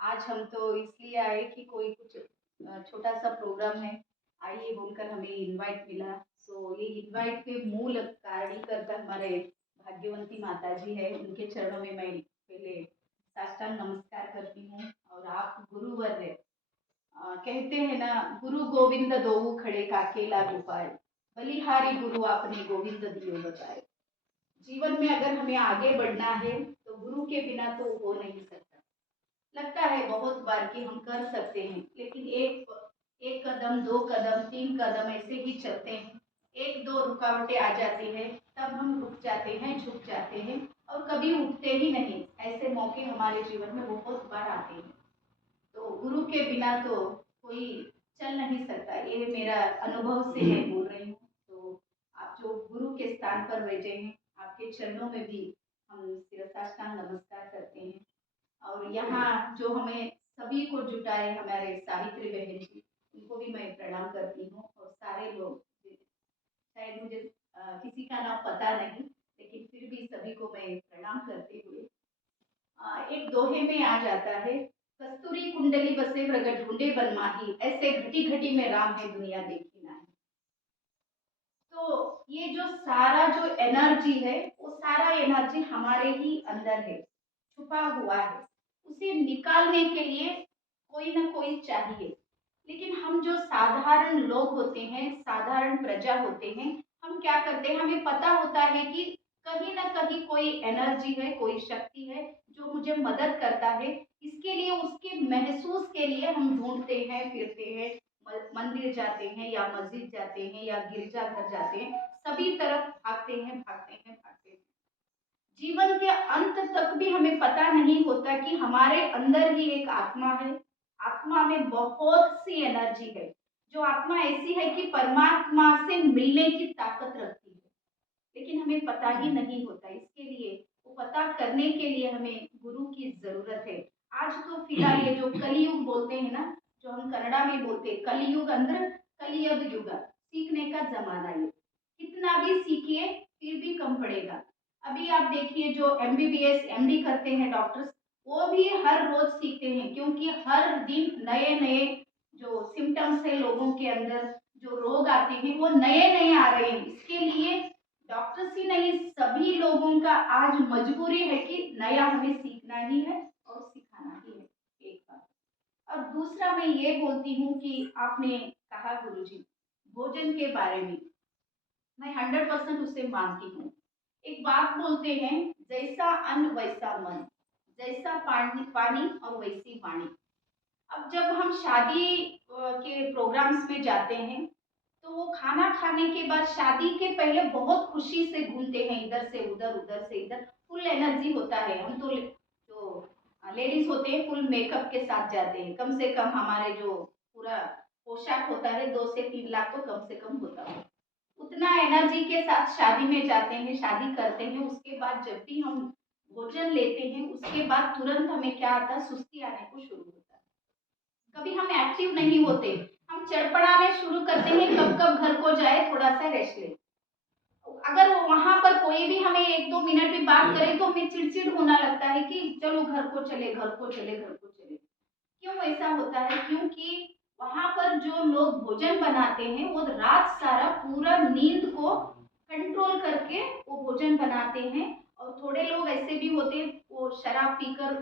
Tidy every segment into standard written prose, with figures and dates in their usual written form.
आज हम तो इसलिए आए कि कोई कुछ छोटा सा प्रोग्राम है, आइए बोलकर हमें इनवाइट मिला। सो ये इनवाइट के मूल कारणीकर्ता हमारे भाग्यवंती माता जी है, उनके चरणों में मैं पहले साष्टांग नमस्कार करती हूँ। और आप गुरुवर है, कहते हैं ना, गुरु गोविंद दोऊ खड़े काकेला गुपाए, बलिहारी गुरु आपने गोविंद दियो बताए। जीवन में अगर हमें आगे बढ़ना है तो गुरु के बिना तो हो नहीं सकता। लगता है बहुत बार कि हम कर सकते हैं, लेकिन एक एक कदम, दो कदम, तीन कदम ऐसे ही चलते हैं। एक दो रुकावटें आ जाती हैं, तब हम रुक जाते हैं, झुक जाते हैं और कभी उठते ही नहीं। ऐसे मौके हमारे जीवन में बहुत बार आते हैं। तो गुरु के बिना तो कोई चल नहीं सकता, ये मेरा अनुभव से मैं बोल रही हूँ। तो आप जो गुरु के स्थान पर बैठे हैं, आपके चरणों में भी हम शिरसाष्टांग नमस्कार करते हैं। और यहाँ जो हमें सभी को जुटाए हमारे सावित्री बहन जी, उनको भी मैं प्रणाम करती हूँ। और सारे लोग, शायद मुझे किसी का नाम पता नहीं, लेकिन फिर भी सभी को मैं प्रणाम करते हुए एक दोहे में आ जाता है, कस्तूरी कुंडली बसे प्रगट ढूंढे बनमाही, ऐसे घटी घटी में राम है दुनिया देखी नहीं। तो ये जो सारा जो एनर्जी है, वो सारा एनर्जी हमारे ही अंदर है, छुपा हुआ है। उसे निकालने के लिए कोई ना कोई चाहिए। लेकिन हम जो साधारण लोग होते हैं, साधारण प्रजा होते हैं, हम क्या करते हैं, हमें पता होता है कि कहीं ना कहीं कोई एनर्जी है, कोई शक्ति है जो मुझे मदद करता है। इसके लिए, उसके महसूस के लिए हम ढूंढते हैं, फिरते हैं, मंदिर जाते हैं या मस्जिद जाते हैं या गिरजाघर जाते हैं, सभी तरफ भागते हैं, भागते हैं, भागते हैं। जीवन के अंत तक भी हमें पता नहीं होता कि हमारे अंदर ही एक आत्मा है। आत्मा में बहुत सी एनर्जी है। जो आत्मा ऐसी है कि परमात्मा से मिलने की ताकत रखती है, लेकिन हमें पता ही नहीं होता। इसके लिए, वो पता करने के लिए हमें गुरु की जरूरत है। आज तो फिलहाल ये जो कलयुग बोलते हैं ना, जो हम कन्नड़ा में बोलते हैं कलयुग, अंदर कलियुग युग, सीखने का जमाना है। कितना भी सीखिए फिर भी कम पड़ेगा। अभी आप देखिए, जो एमबीबीएस एमडी करते हैं डॉक्टर्स, वो भी हर रोज सीखते हैं, क्योंकि हर दिन नए नए जो सिम्टम्स है लोगों के अंदर, जो रोग आते हैं वो नए नए आ रहे हैं। इसके लिए डॉक्टर्स ही नहीं, सभी लोगों का आज मजबूरी है कि नया हमें सीखना ही है और सिखाना ही है। एक बात। और दूसरा मैं ये बोलती हूँ कि आपने कहा गुरुजी भोजन के बारे में, मैं 100% उसे मानती हूँ। एक बात बोलते हैं, जैसा अन्न वैसा मन, जैसा पानी पानी और वैसी वाणी। अब जब हम शादी के प्रोग्राम्स में जाते हैं, तो वो खाना खाने के बाद शादी के पहले बहुत खुशी से घूमते हैं, इधर से उधर, उधर से इधर, फुल एनर्जी होता है। हम तो जो लेडीज होते हैं फुल मेकअप के साथ जाते हैं, कम से कम हमारे जो पूरा पोशाक होता है 2 से 3 लाख तो कम से कम होता है। उतना एनर्जी के साथ शादी में जाते हैं, शादी करते हैं। उसके बाद जब भी हम भोजन लेते हैं, उसके बाद तुरंत हमें क्या आता है, सुस्ती आने को शुरू होता है। कभी हम एक्टिव नहीं होते, हम चड़पड़ाने शुरू करते हैं, कब कब घर को जाए, थोड़ा सा रेस्ट ले। अगर वहां पर कोई भी हमें 1-2 मिनट भी बात करे तो हमें चिड़चिड़ होना लगता है कि चलो घर को चले, घर को चले, घर को चले। क्यों ऐसा होता है? क्योंकि वहां पर जो लोग भोजन बनाते हैं वो रात सारा पूरा नींद को कंट्रोल करके वो भोजन बनाते हैं। और थोड़े लोग ऐसे भी होते हैं, वो शराब पीकर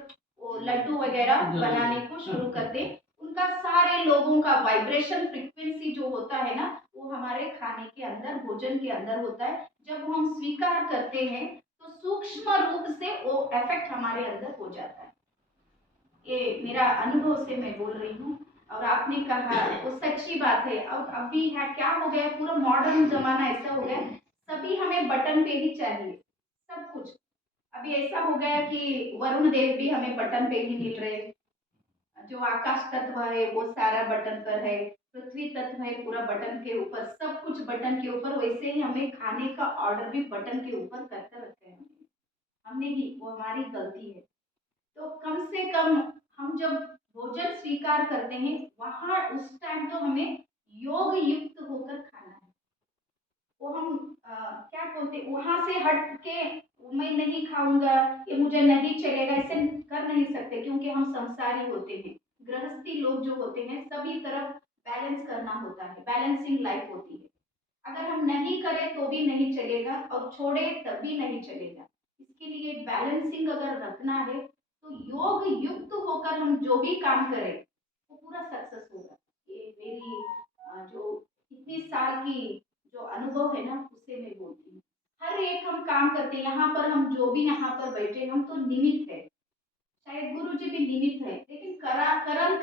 वो लड्डू वगैरह बनाने को शुरू करते हैं। उनका सारे लोगों का वाइब्रेशन फ्रीक्वेंसी जो होता है ना, वो हमारे खाने के अंदर, भोजन के अंदर होता है। जब हम स्वीकार करते हैं तो सूक्ष्म रूप से वो इफेक्ट हमारे अंदर हो जाता है। ये मेरा अनुभव से मैं बोल रही हूँ। और आपने कहा वो सच्ची बात है। अब अभी है क्या हो गया, पूरा मॉडर्न जमाना ऐसा हो गया, सभी हमें बटन पे ही चाहिए, सब कुछ। अभी ऐसा हो गया कि वरुण देव भी हमें बटन पे ही मिल रहे, जो आकाश तत्व है वो सारा बटन पर है, पृथ्वी तत्व है पूरा बटन के ऊपर, सब कुछ बटन के ऊपर। वैसे ही हमें खाने का ऑर्डर भी बटन के ऊपर करके रखते हैं। हमने ही, वो हमारी गलती है। तो कम से कम हम जब भोजन स्वीकार करते हैं, वहां उस टाइम तो हमें योग युक्त होकर खाना है। वो हम क्या बोलते, वहां से हट के मैं नहीं खाऊंगा, ये मुझे नहीं चलेगा, ऐसे कर नहीं सकते, क्योंकि हम संसारी होते हैं, गृहस्थी लोग जो होते हैं सभी तरफ बैलेंस करना होता है, बैलेंसिंग लाइफ होती है। अगर हम नहीं करें तो भी नहीं चलेगा और छोड़े तब भी नहीं चलेगा। इसके लिए बैलेंसिंग अगर रखना है तो योग युक्त होकर हम जो भी काम करें वो पूरा सक्सेस होगा। ये मेरी जो इतनी साल की जो अनुभव है ना उससे मैं बोलती हूँ। हर एक हम काम करते हैं, यहाँ पर हम जो भी यहाँ पर बैठे हम तो निमित्त है, शायद गुरु जी भी निमित्त है, लेकिन करम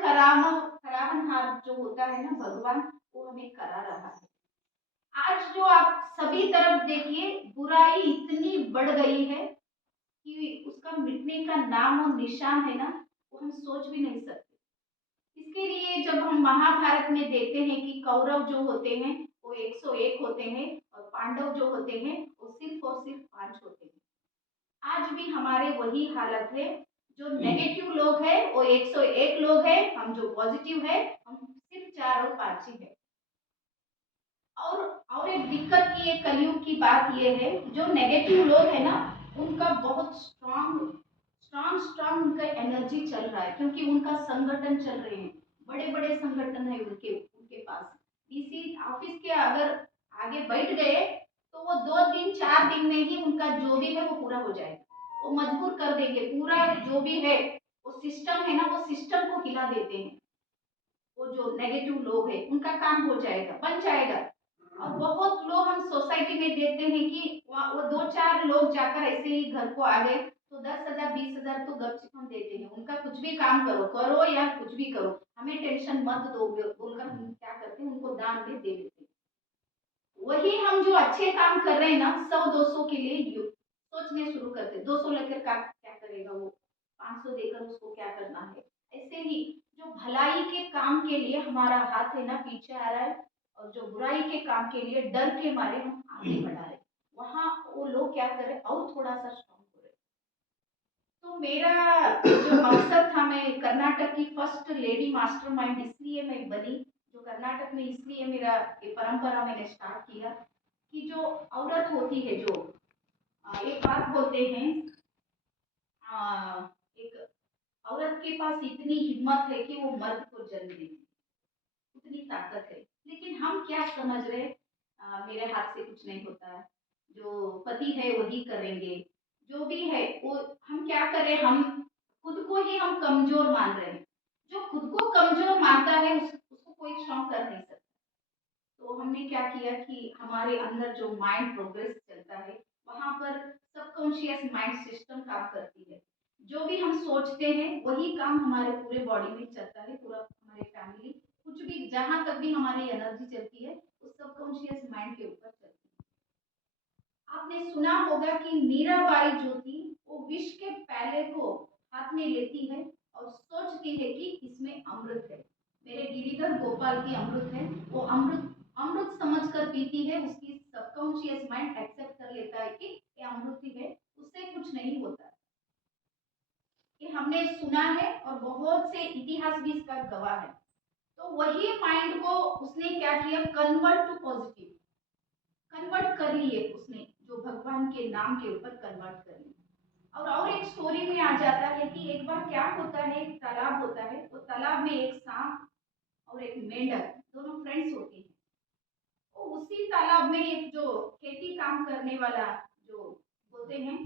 करावनहार जो होता है ना भगवान, वो हमें करा रहा है। आज जो आप सभी तरफ देखिए बुराई इतनी बढ़ गई है कि उसका मिटने का नाम और निशान है ना, वो हम सोच भी नहीं सकते। इसके लिए जब हम महाभारत में देखते हैं कि कौरव जो होते हैं वो 101 होते हैं और पांडव जो होते हैं वो सिर्फ और सिर्फ 5 होते हैं। आज भी हमारे वही हालत है, जो नेगेटिव लोग हैं वो 101 लोग हैं, हम जो पॉजिटिव है हम सिर्फ 4 और 5 ही है। और एक दिक्कत की एक कलयुग की बात ये है, जो नेगेटिव लोग है ना उनका बहुत स्ट्रांग उनका एनर्जी चल रहा है, क्योंकि उनका संगठन चल रहे हैं, बड़े बड़े संगठन है उनके उनके पास। डीसी ऑफिस के अगर आगे बैठ गए तो वो 2 दिन 4 दिन में ही उनका जो भी है वो पूरा हो जाएगा, वो मजबूर कर देंगे पूरा जो भी है, वो सिस्टम है ना वो सिस्टम को हिला देते हैं। वो जो नेगेटिव लोग हैं उनका काम हो जाएगा, बन जाएगा। और बहुत लोग हम सोसाइटी में देखते हैं कि वो 2 4 लोग जाकर ऐसे ही घर को आ गए तो 10,000 20,000 तो गपचुप हम देते हैं, उनका कुछ भी काम करो करो या कुछ भी करो, हमें टेंशन मत दो बोलकर हम क्या करते हैं उनको दान में दे देते हैं। वही हम जो अच्छे काम कर रहे हैं ना 100 200 के लिए सोचने शुरू करते, 200 लेकर का क्या करेगा वो, 500 देकर उसको क्या करना है। ऐसे ही जो भलाई के काम के लिए हमारा हाथ है ना पीछे आ रहा है, और जो बुराई के काम के लिए डर के मारे हम आगे बढ़ा रहे, वहां वो लोग क्या करे और थोड़ा सा स्ट्रॉन्ग हो रहे। तो मेरा जो मकसद था, मैं कर्नाटक की फर्स्ट लेडी मास्टरमाइंड इसलिए मैं बनी, जो कर्नाटक में इसलिए मेरा ये परंपरा मैंने स्टार्ट किया कि जो औरत होती है, जो एक बात बोलते हैं, एक औरत के पास इतनी हिम्मत है कि वो मर्द को जन्म देगी, उतनी ताकत है। लेकिन हम क्या समझ रहे, मेरे हाथ से कुछ नहीं होता, जो पति है वही करेंगे, जो भी है वो हम क्या करें, हम खुद को ही हम कमजोर मान रहे हैं। जो खुद को कमजोर मानता है उसको कोई स्ट्रॉन्ग कर नहीं सकता। तो हमने क्या किया कि हमारे अंदर जो माइंड प्रोग्रेस चलता है वहां पर सबकॉन्शियस माइंड सिस्टम काम करती है, जो भी हम सोचते हैं वही काम हमारे पूरे बॉडी में चलता है, पूरा हमारे फैमिली कुछ भी जहां तक भी हमारी एनर्जी चलती है वो सबकॉन्शियस माइंड के ऊपर चलती है। आपने सुना होगा कि मीराबाई जो थी वो विष के प्याले को हाथ में लेती है और सोचती है कि इसमें अमृत है, मेरे गिरिधर गोपाल की अमृत है, वो अमृत अमृत समझकर पीती है, उसकी सबकॉन्शियस माइंड एक्सेप्ट कर लेता है कि ये अमृत ही है, उससे कुछ नहीं होता। ये हमने सुना है और बहुत से इतिहास भी इसका गवाह है। तो वही माइंड को उसने क्या किया, कन्वर्ट टू पॉजिटिव, कन्वर्ट कर लिए उसने, जो भगवान के नाम के ऊपर कन्वर्ट कर लिए। और एक स्टोरी में आ जाता है कि एक बार क्या होता है, एक तालाब होता है, तो तालाब में एक सांप और एक मेंढक दोनों फ्रेंड्स होते हैं। तो उसी तालाब में एक जो खेती काम करने वाला जो बोलते हैं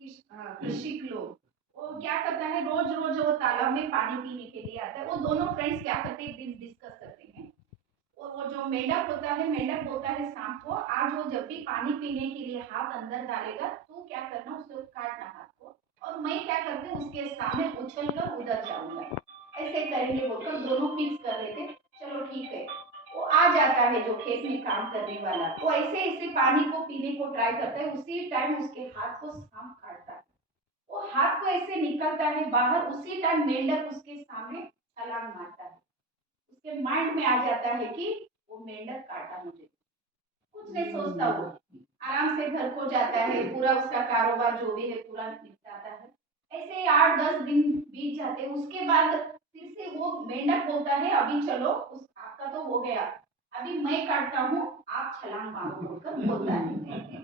कृषि लोग, वो क्या करता है, रोज रोज वो तालाब में पानी पीने के लिए आता है। वो दोनों फ्रेंड्स क्या करते हैं, एक दिन डिस्कस करते हैं, और वो जो मेंढक होता है, मेंढक बोलता है सांप को, आज वो जब भी पानी पीने के लिए हाथ अंदर डालेगा तू क्या करना, उसको काटना हाथ को, और मैं क्या करते उसके सामने उछल कर उधर जाऊंगा, ऐसे करेंगे बोलकर दोनों फिक्स कर लेते। चलो ठीक है, वो आ जाता है जो खेत में काम करने वाला, वो ऐसे ऐसे पानी को पीने को ट्राई करता है, उसी टाइम उसके हाथ को सांप काटता है, वो हाथ को ऐसे निकलता है बाहर, उसी टाइम मेंढक उसके सामने छलांग मारता है। उसके माइंड में आ जाता है कि वो मेंढक काटा मुझे, कुछ नहीं सोचता, वो आराम से घर को जाता है, पूरा उसका कारोबार जो भी है पूरा निपटाता है। ऐसे ही 8 10 दिन बीत जाते हैं, उसके बाद फिर से वो मेंढक बोलता है अभी चलो, उस आपका तो हो गया, अभी मैं काटता हूँ, आप छलांग मारो बोलकर बोलता है।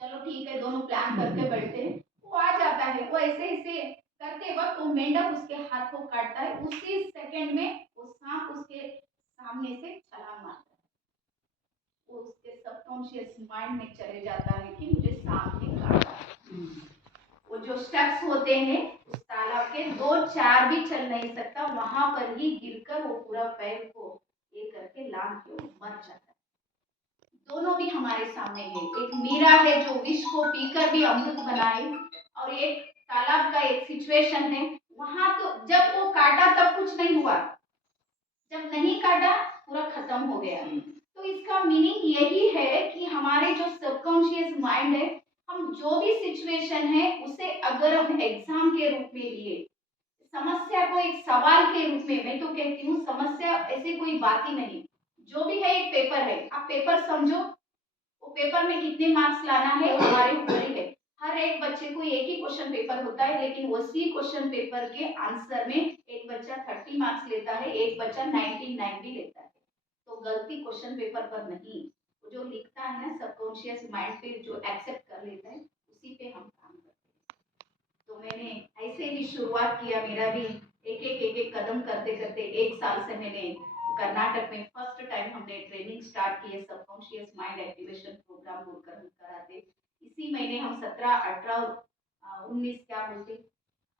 चलो ठीक है, दोनों प्लान करके बैठते हैं, वो आ जाता है, वो ऐसे ऐसे करते वक्त वो मेंढक उसके हाथ को काटता है, उसी सेकंड में वो सांप उसके सामने से छलांग मारता है। वो उसके सबकॉन्शियस माइंड में चले जाता है कि मुझे सांप ने काटा। वो जो स्टेप्स होते हैं उस तालाब के, 2-4 भी चल नहीं सकता, वहां पर ही गिरकर वो पूरा पैर को ये करके लांग के वो मर जाता है। दोनों भी हमारे सामने है। एक मीरा है जो विष को पीकर भी अमृत बनाई, और एक तालाब का एक सिचुएशन है। वहां तो जब वो काटा तब कुछ नहीं हुआ, जब नहीं काटा पूरा खत्म हो गया। तो इसका मीनिंग यही है कि हमारे जो सबकॉन्शियस माइंड है, हम जो भी सिचुएशन है उसे अगर हम एग्जाम के रूप में लिए, समस्या को एक सवाल के रूप में, मैं तो कहती हूँ समस्या ऐसी कोई बात ही नहीं, जो भी है एक पेपर है, आप पेपर समझो, वो पेपर में कितने मार्क्स लाना है वो हमारे ऊपर ही है। हर एक बच्चे को एक ही क्वेश्चन पेपर होता है, लेकिन उसी क्वेश्चन पेपर के आंसर में एक बच्चा 30 मार्क्स लेता है, एक बच्चा 99 भी लेता है। तो गलती क्वेश्चन पेपर पर नहीं, वो जो लिखता है ना सबकॉन्शियस माइंड पे जो एक्सेप्ट कर लेता है, उसी पे हम काम करते हैं। तो मैंने ऐसे ही शुरुआत किया, मेरा भी एक एक कदम करते करते 1 साल से मैंने कर्नाटक में फर्स्ट टाइम हमने ट्रेनिंग स्टार्ट की है, सबकॉन्शियस माइंड एक्टिवेशन प्रोग्राम बोलकर हम कराते। इसी महीने हम 17, 18 और 19 क्या बोलते,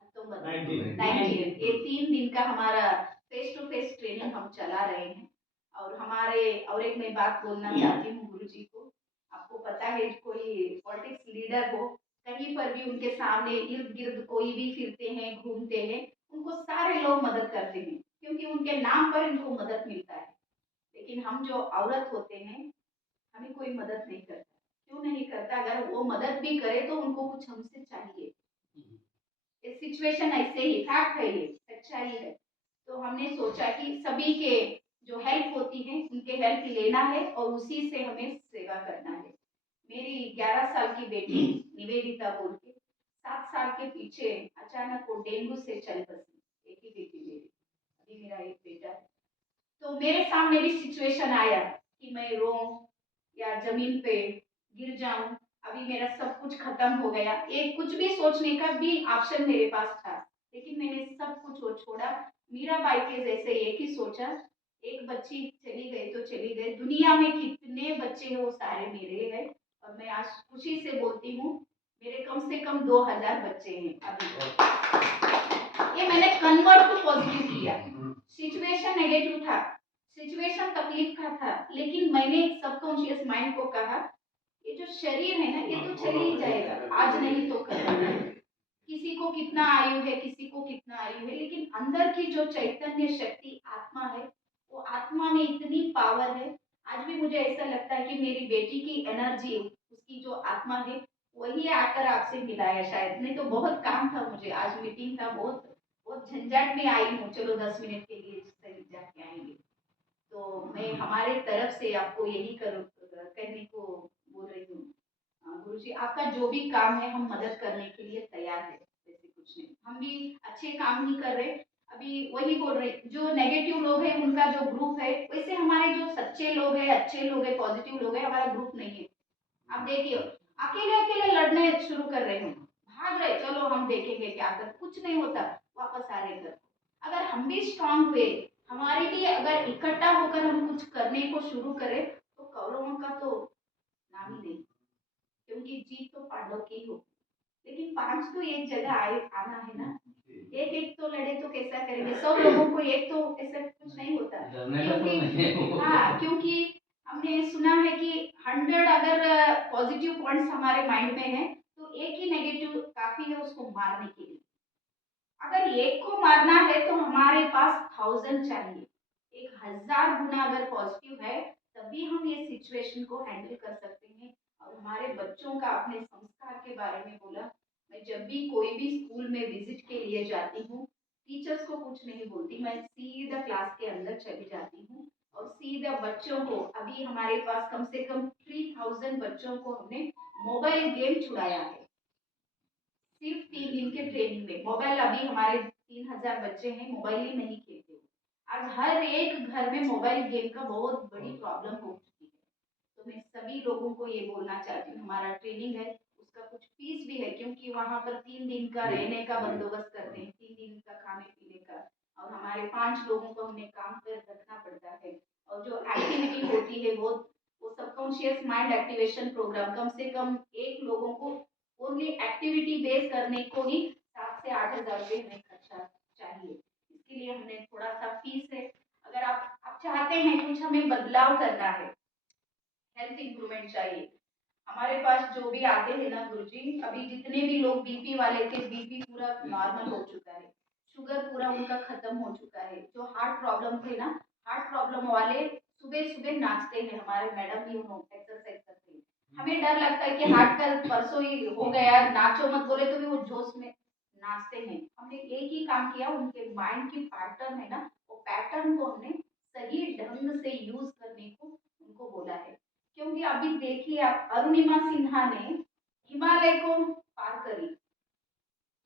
अक्टूबर 19 ये 3 दिन का हमारा फेस टू फेस ट्रेनिंग हम चला रहे हैं। और हमारे, और एक मैं बात बोलना चाहती हूँ गुरु जी को, आपको पता है कोई पॉलिटिक्स लीडर हो, कहीं पर भी उनके सामने इर्द गिर्द कोई भी फिरते हैं, घूमते हैं, उनको सारे लोग मदद करते हैं, क्योंकि उनके नाम पर इनको मदद मिलता है। लेकिन हम जो औरत होते हैं, हमें कोई मदद नहीं करता। क्यों नहीं करता? अगर वो मदद भी करे तो उनको कुछ हमसे चाहिए। इस सिचुएशन ऐसे ही, फैक्ट है, ये सच्चाई है। तो हमने सोचा कि सभी के जो हेल्प होती है उनके हेल्प लेना है और उसी से हमें सेवा करना है। मेरी 11 साल की बेटी निवेदिता बोल के 7 साल के पीछे अचानक वो डेंगू से चल बसी। एक ही बेटी मेरी, अभी मेरा एक बेटा है। तो मेरे सामने भी सिचुएशन आया कि मैं रोऊं या जमीन पे गिर जाऊं। अभी मेरा सब कुछ खत्म हो गया, एक कुछ भी सोचने का भी ऑप्शन मेरे पास था, लेकिन मैंने सब कुछ वो छोड़ा। मीराबाई के जैसे एक ही सोचा, एक बच्ची चली गई तो चली गई, दुनिया में कितने बच्चे हैं वो सारे मेरे हैं। और मैं आज खुशी से बोलती हूँ मेरे कम से कम 2000 बच्चे हैं अभी। ये मैंने कन्वर्ट टू पॉजिटिव किया। सिचुएशन नेगेटिव था, सिचुएशन तकलीफ का था, लेकिन मैंने सबकॉन्शियस माइंड को कहा ये जो शरीर है ना ये तो चले ही जाएगा, आज नहीं तो कल। किसी को कितना आयु है, किसी को कितना आयु है, लेकिन अंदर की जो चैतन्य शक्ति आत्मा है, वो आत्मा में इतनी पावर है। आज भी मुझे ऐसा लगता है कि मेरी बेटी की एनर्जी, उसकी जो आत्मा है वही आकर आपसे मिलाया शायद, नहीं तो बहुत काम था मुझे, आज मीटिंग था, बहुत बहुत झंझट में आई हूँ, चलो 10 मिनट के लिए सही जाके आएंगे। तो मैं हमारे तरफ से आपको यही कहने को बोल रही हूँ, गुरु जी आपका जो भी काम है हम मदद करने के लिए तैयार है, वैसे कुछ नहीं, हम भी अच्छे काम ही कर रहे। अभी वही बोल रहे, जो नेगेटिव लोग हैं उनका जो ग्रुप है, वैसे हमारे जो सच्चे लोग हैं, अच्छे लोग हैं, पॉजिटिव लोग हैं, हमारा ग्रुप नहीं है। आप देखिए अकेले अकेले लड़ने शुरू कर रहे हैं, भाग रहे, चलो हम देखेंगे क्या कर, कुछ नहीं होता, वापस आ रहे घर। अगर हम भी स्ट्रांग हुए, हमारे लिए अगर इकट्ठा होकर हम कुछ करने को शुरू करें, तो कौरवों का तो नाम ही नहीं, क्योंकि जीत तो पांडव की ही हो। लेकिन 5 तो एक जगह आए आना है ना, एक एक तो लड़े तो कैसा करेंगे, 100 लोगों को एक तो ऐसा कुछ नहीं होता, क्योंकि हाँ, क्योंकि हमने सुना है कि 100 अगर पॉजिटिव पॉइंट्स हमारे माइंड में है तो एक ही नेगेटिव काफी है उसको मारने के लिए। अगर एक को मारना है तो हमारे पास 1000 चाहिए, 1000 गुना अगर पॉजिटिव है तभी हम ये सिचुएशन को हैंडल कर सकते हैं। और हमारे बच्चों का अपने संस्कार के बारे में बोला, मैं जब भी कोई भी स्कूल में विजिट के लिए जाती हूँ, टीचर्स को कुछ नहीं बोलती, मैं सीधा क्लास के अंदर चली जाती हूँ और सीधा बच्चों को, अभी हमारे पास कम से कम 3000 बच्चों को हमने मोबाइल गेम छुड़ाया है सिर्फ 3 दिन के ट्रेनिंग में। मोबाइल, अभी हमारे 3000 बच्चे हैं मोबाइल ही नहीं खेलते। आज हर एक घर में मोबाइल गेम का बहुत बड़ी प्रॉब्लम हो चुकी है। तो मैं सभी लोगों को ये बोलना चाहती हूँ, हमारा ट्रेनिंग है उसका कुछ फीस भी है, क्योंकि वहां पर 3 दिन का रहने का बंदोबस्त करते हैं, 3 दिन हमारे 5 लोगों को हमने काम पर रखना पड़ता है। और जो एक्टिविटी होती है वो सबकॉन्शियस माइंड एक्टिवेशन प्रोग्राम, कम से कम एक लोगों को ओनली एक्टिविटी बेस करने को ही 7 से 8 हज़ार रुपये हमें खर्चा चाहिए। इसके लिए हमने थोड़ा सा फीस है। अगर आप चाहते हैं कुछ हमें बदलाव करना है, हेल्थ इंप्रूवमेंट चाहिए, हमारे पास जो भी आते हैं ना गुरुजी, अभी जितने भी लोग बीपी वाले थे, बीपी पूरा नॉर्मल हो चुका है, शुगर पूरा उनका खत्म हो चुका है। जो हार्ट प्रॉब्लम थे ना, हार्ट प्रॉब्लम वाले सुबह सुबह नाचते हैं, हमारे मैडम भी उन्होंने एक्सरसाइज करते हैं। हमें डर लगता है कि हार्ट कल परसों ही हो गया, नाचो मत बोले तो भी वो जोश में नाचते हैं। हमने एक ही काम किया, उनके माइंड की पैटर्न है ना, वो पैटर्न को हमने सही ढंग से यूज करने को उनको बोला है। क्योंकि अभी देखिए आप, अरुणिमा सिन्हा ने हिमालय को पार करी।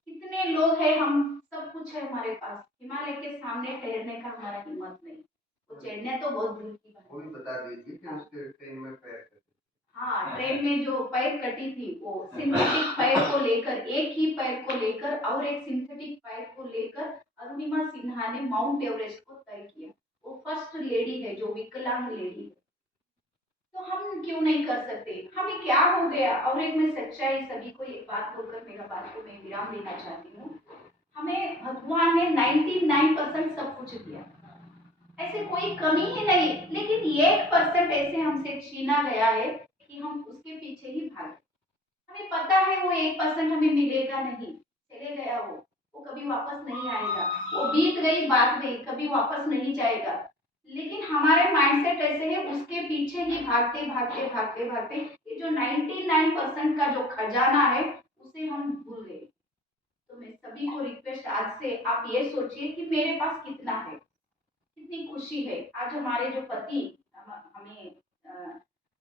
कितने लोग हैं, हम सब कुछ है हमारे पास, हिमालय के सामने ठहरने का हमारा हिम्मत नहीं। वो चढ़ने तो बहुत दूर की बात है। वो भी बता दीजिए कि उसके ट्रेन में पैर कटे। हाँ, ट्रेन में जो पैर कटी थी वो सिंथेटिक पैर को लेकर, एक ही पैर को लेकर और एक सिंथेटिक पैर को लेकर अरुणिमा सिन्हा ने माउंट एवरेस्ट को तय किया। वो फर्स्ट लेडी है जो विकलांग लेडी है। तो हम क्यों नहीं कर सकते? हमें क्या हो गया? और एक मैं सच्चाई सभी को एक बात बोलकर मेरा बात को मैं विराम देना चाहती हूँ। हमें भगवान ने 99% सब कुछ दिया, ऐसे कोई कमी ही नहीं, लेकिन 1% ऐसे हमसे छीना गया है कि हम उसके पीछे ही भागे। हमें पता है वो 1% हमें मिलेगा नहीं, चले गया वो कभी वापस नहीं आएगा, वो बीत गई बात गई, कभी वापस नहीं जाएगा। लेकिन हमारे माइंडसेट ऐसे है, उसके पीछे ही भागते भागते भागते भागते ये जो 99% का जो खजाना है उसे हम भूल गए। तो मैं सभी को रिक्वेस्ट आज से आप ये सोचिए कि मेरे पास कितना है, कितनी खुशी है। आज हमारे जो पति, हमें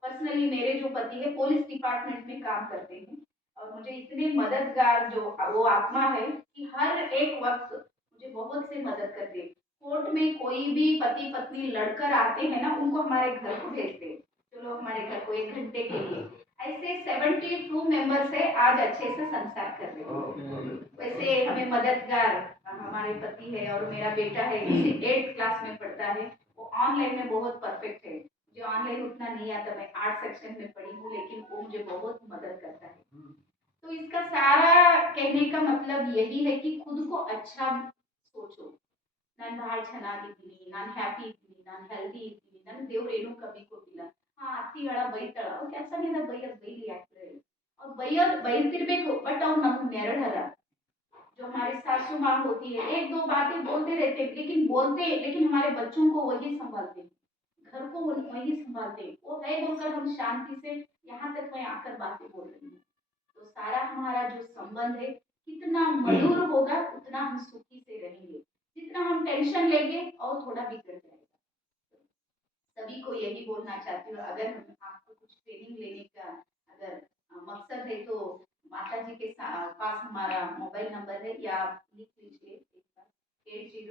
पर्सनली मेरे जो पति है पुलिस डिपार्टमेंट में काम करते हैं, और मुझे इतने मददगार जो वो आत्मा है कि हर एक वक्त मुझे बहुत से मदद करते हैं। कोर्ट में कोई भी पति पत्नी लड़कर आते हैं ना, उनको हमारे घर को भेजते हैं, चलो हमारे घर को 1 घंटे के लिए। ऐसे 72 मेंबर्स है, आज अच्छे से संसार कर रहे हैं। वैसे हमें मददगार हमारे पति है, और मेरा बेटा है, 8th क्लास में पढ़ता है, वो ऑनलाइन में बहुत परफेक्ट है। मुझे ऑनलाइन उतना नहीं आता, मैं आर्ट सेक्शन में पढ़ी हूँ, लेकिन वो मुझे बहुत मदद करता है। तो इसका सारा कहने का मतलब यही है कि खुद को अच्छा सोचो। ನಾನು ಭಾಳ ಚೆನ್ನಾಗಿದ್ದೀನಿ, ನಾನು ಹ್ಯಾಪಿ ಇದ್ದೀನಿ, ನಾನು ಹೆಲ್ದಿ ಇದ್ದೀನಿ, ನನಗೆ ದೇವ್ರು ಏನೂ ಕಮ್ಮಿ ಕೊಟ್ಟಿಲ್ಲ. ಹಾ, ಅತ್ತಿ ಹೇಳ ಬೈತಾಳ, ಅವ್ರ ಕೆಲಸನೇನ ಬೈಯೋದು, ಬೈಲಿ ಯಾಕೆ ಹೇಳಿ. ಅವ್ರು ಬೈಯೋದು ಬೈತಿರ್ಬೇಕು, ಬಟ್ ಅವ್ರು ನಮ್ಗೆ ನೆರಳರ। जो हमारी सासू माँ होती है, एक दो बातें बोलते रहते हैं, लेकिन बोलते हैं, लेकिन हमारे बच्चों को वही संभालते हैं, घर को वही संभालते हैं। वो है बोलकर हम शांति से यहाँ तक मैं आकर बातें बोल रही हूँ। तो सारा हमारा जो संबंध है कितना मधुर होगा, उतना हम सुखी से रहेंगे। जितना हम टेंशन लेंगे और थोड़ा बिगड़ जाएगा। सभी को यही बोलना चाहती हूँ, अगर आपको कुछ ट्रेनिंग लेने का अगर मकसद है तो माता जी के पास हमारा मोबाइल नंबर है, या आप लिख लीजिए 80